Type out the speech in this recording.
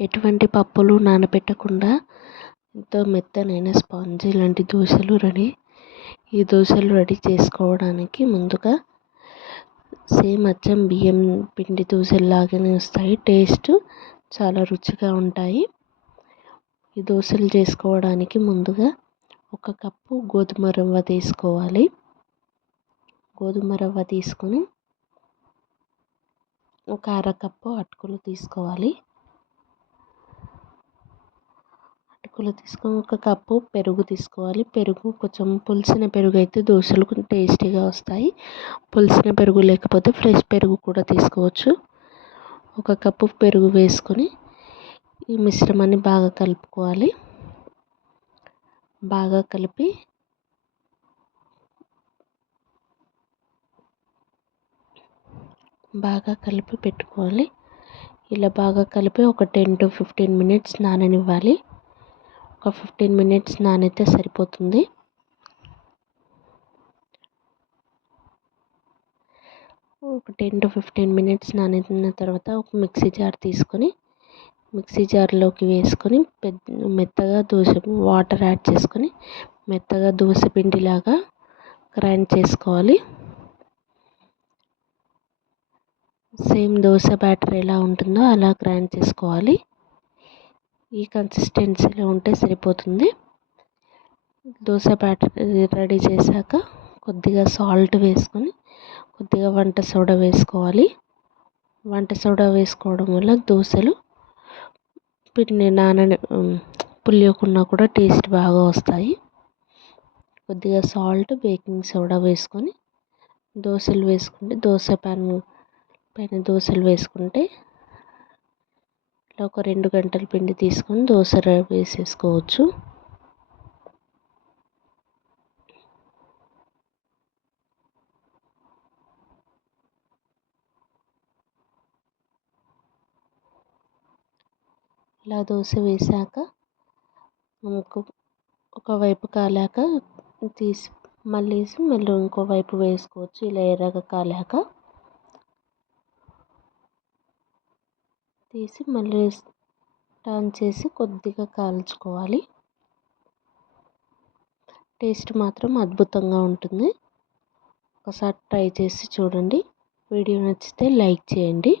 ఎటువంటి పప్పులు నానబెట్టకుండా ఎంతో మెత్తనైన స్పాంజీ లాంటి దోశలు రెడీ. ఈ దోశలు రెడీ చేసుకోవడానికి ముందుగా సేమ్ అచ్చం బియ్యం పిండి దోశల్లాగానే వస్తాయి. టేస్ట్ చాలా రుచిగా ఉంటాయి. ఈ దోశలు చేసుకోవడానికి ముందుగా ఒక కప్పు గోధుమ రవ్వ తీసుకోవాలి. గోధుమ రవ్వ తీసుకొని ఒక అరకప్పు అటుకులు తీసుకోవాలి. అటుకులు తీసుకొని ఒక కప్పు పెరుగు తీసుకోవాలి. పెరుగు కొంచెం పులిసిన పెరుగు అయితే దోశలు టేస్టీగా వస్తాయి. పులిసిన పెరుగు లేకపోతే ఫ్రెష్ పెరుగు కూడా తీసుకోవచ్చు. ఒక కప్పు పెరుగు వేసుకొని ఈ మిశ్రమాన్ని బాగా కలుపుకోవాలి. బాగా కలిపి బాగా కలిపి పెట్టుకోవాలి. ఇలా బాగా కలిపి ఒక టెన్ టు ఫిఫ్టీన్ మినిట్స్ నాననివ్వాలి. ఒక ఫిఫ్టీన్ మినిట్స్ నానితే సరిపోతుంది. ఒక టెన్ టు ఫిఫ్టీన్ మినిట్స్ నానిన తర్వాత ఒక మిక్సీ జార్ తీసుకొని మిక్సీ జార్లోకి వేసుకొని పెద్ద మెత్తగా దోశ వాటర్ యాడ్ చేసుకొని మెత్తగా దోశ పిండిలాగా గ్రైండ్ చేసుకోవాలి. సేమ్ దోశ బ్యాటర్ ఎలా ఉంటుందో అలా గ్రైండ్ చేసుకోవాలి. ఈ కన్సిస్టెన్సీలో ఉంటే సరిపోతుంది. దోశ బ్యాటర్ రెడీ చేశాక కొద్దిగా సాల్ట్ వేసుకొని కొద్దిగా వంట సోడా వేసుకోవాలి. వంట సోడా వేసుకోవడం వల్ల దోశలు పిండి నానని పులియకుండా కూడా టేస్ట్ బాగా వస్తాయి. కొద్దిగా సాల్ట్ బేకింగ్ సోడా వేసుకొని దోశలు వేసుకుంటే దోశ ప్యాన్ పైన దోశలు వేసుకుంటే ఇట్లా ఒక రెండు గంటల పిండి తీసుకొని దోశ వేసేసుకోవచ్చు. ఇలా దోశ వేసాక మనకు ఒకవైపు కాలాక తీసి మళ్ళీ మళ్ళీ ఇంకోవైపు వేసుకోవచ్చు. ఇలా ఎర్రగా కాలాక తీసి మళ్ళీ టర్న్ చేసి కొద్దిగా కాల్చుకోవాలి. టేస్ట్ మాత్రం అద్భుతంగా ఉంటుంది. ఒకసారి ట్రై చేసి చూడండి. వీడియో నచ్చితే లైక్ చేయండి.